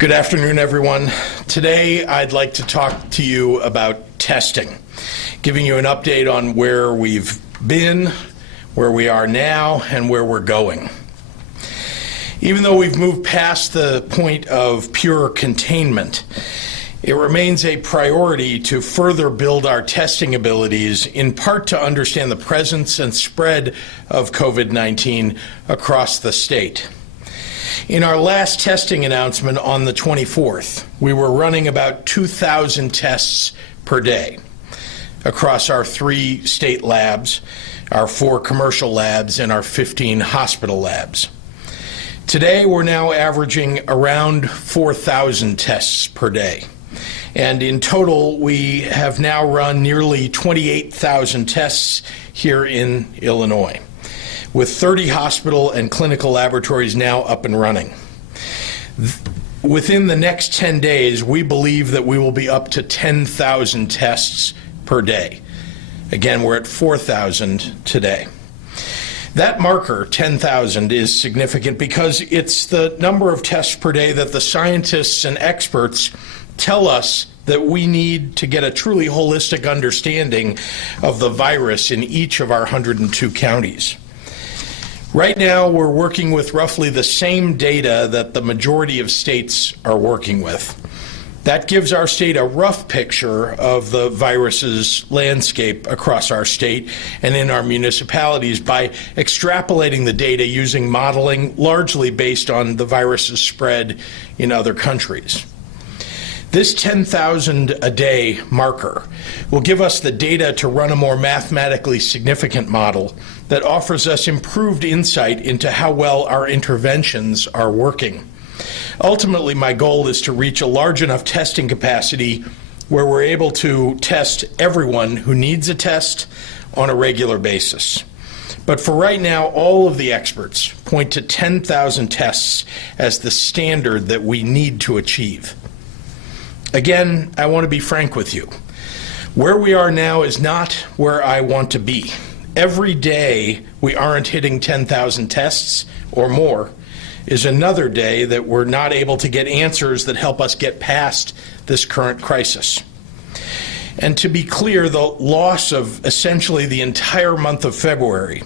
Good afternoon, everyone. Today, I'd like to talk to you about testing, giving you an update on where we've been, where we are now, and where we're going. Even though we've moved past the point of pure containment, it remains a priority to further build our testing abilities, in part to understand the presence and spread of COVID-19 across the state. In our last testing announcement on the 24th, we were running about 2,000 tests per day across our 3 state labs, our 4 commercial labs, and our 15 hospital labs. Today, we're now averaging around 4,000 tests per day. And in total, we have now run nearly 28,000 tests here in Illinois, with 30 hospital and clinical laboratories now up and running. Within the next 10 days, we believe that we will be up to 10,000 tests per day. Again, we're at 4,000 today. That marker, 10,000, is significant because it's the number of tests per day that the scientists and experts tell us that we need to get a truly holistic understanding of the virus in each of our 102 counties. Right now, we're working with roughly the same data that the majority of states are working with. That gives our state a rough picture of the virus's landscape across our state and in our municipalities by extrapolating the data using modeling largely based on the virus's spread in other countries. This 10,000 a day marker will give us the data to run a more mathematically significant model that offers us improved insight into how well our interventions are working. Ultimately, my goal is to reach a large enough testing capacity where we're able to test everyone who needs a test on a regular basis. But for right now, all of the experts point to 10,000 tests as the standard that we need to achieve. Again, I want to be frank with you. Where we are now is not where I want to be. Every day we aren't hitting 10,000 tests or more is another day that we're not able to get answers that help us get past this current crisis. And to be clear, the loss of essentially the entire month of February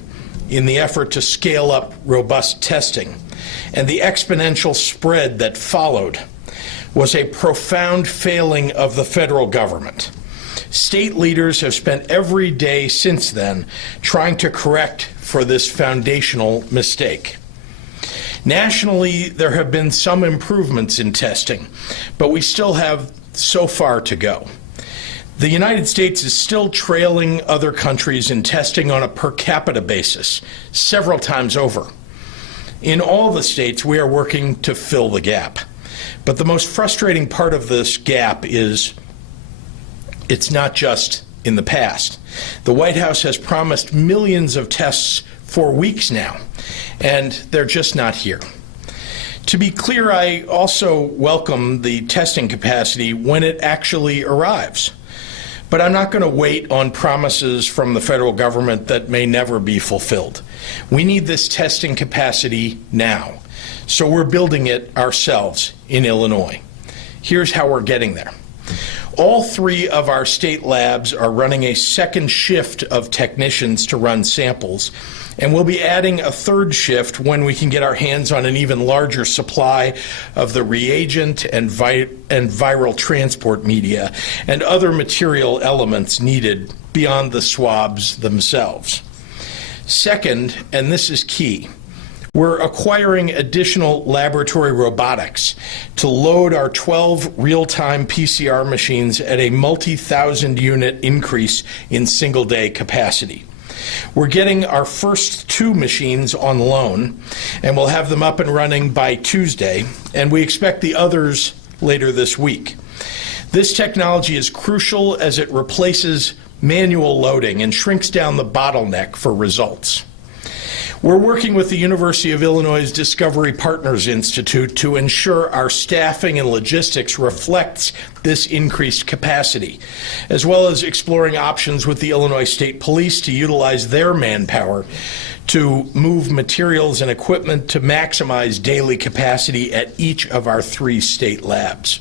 in the effort to scale up robust testing and the exponential spread that followed was a profound failing of the federal government. State leaders have spent every day since then trying to correct for this foundational mistake. Nationally, there have been some improvements in testing, but we still have so far to go. The United States is still trailing other countries in testing on a per capita basis, several times over. In all the states, we are working to fill the gap. But the most frustrating part of this gap is it's not just in the past. The White House has promised millions of tests for weeks now, and they're just not here. To be clear, I also welcome the testing capacity when it actually arrives. But I'm not going to wait on promises from the federal government that may never be fulfilled. We need this testing capacity now. So we're building it ourselves in Illinois. Here's how we're getting there. All 3 of our state labs are running a second shift of technicians to run samples, and we'll be adding a third shift when we can get our hands on an even larger supply of the reagent and viral transport media and other material elements needed beyond the swabs themselves. Second, and this is key, we're acquiring additional laboratory robotics to load our 12 real-time PCR machines at a multi-thousand unit increase in single-day capacity. We're getting our first 2 machines on loan, and we'll have them up and running by Tuesday, and we expect the others later this week. This technology is crucial as it replaces manual loading and shrinks down the bottleneck for results. We're working with the University of Illinois' Discovery Partners Institute to ensure our staffing and logistics reflects this increased capacity, as well as exploring options with the Illinois State Police to utilize their manpower to move materials and equipment to maximize daily capacity at each of our 3 state labs.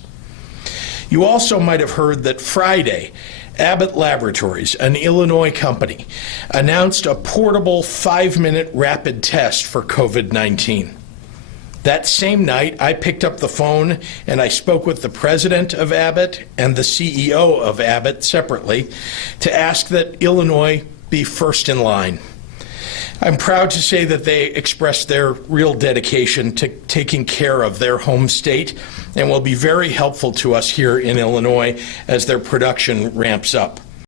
You also might have heard that Friday, Abbott Laboratories, an Illinois company, announced a portable 5-minute rapid test for COVID-19. That same night, I picked up the phone and I spoke with the president of Abbott and the CEO of Abbott separately to ask that Illinois be first in line. I'm proud to say that they expressed their real dedication to taking care of their home state and will be very helpful to us here in Illinois as their production ramps up.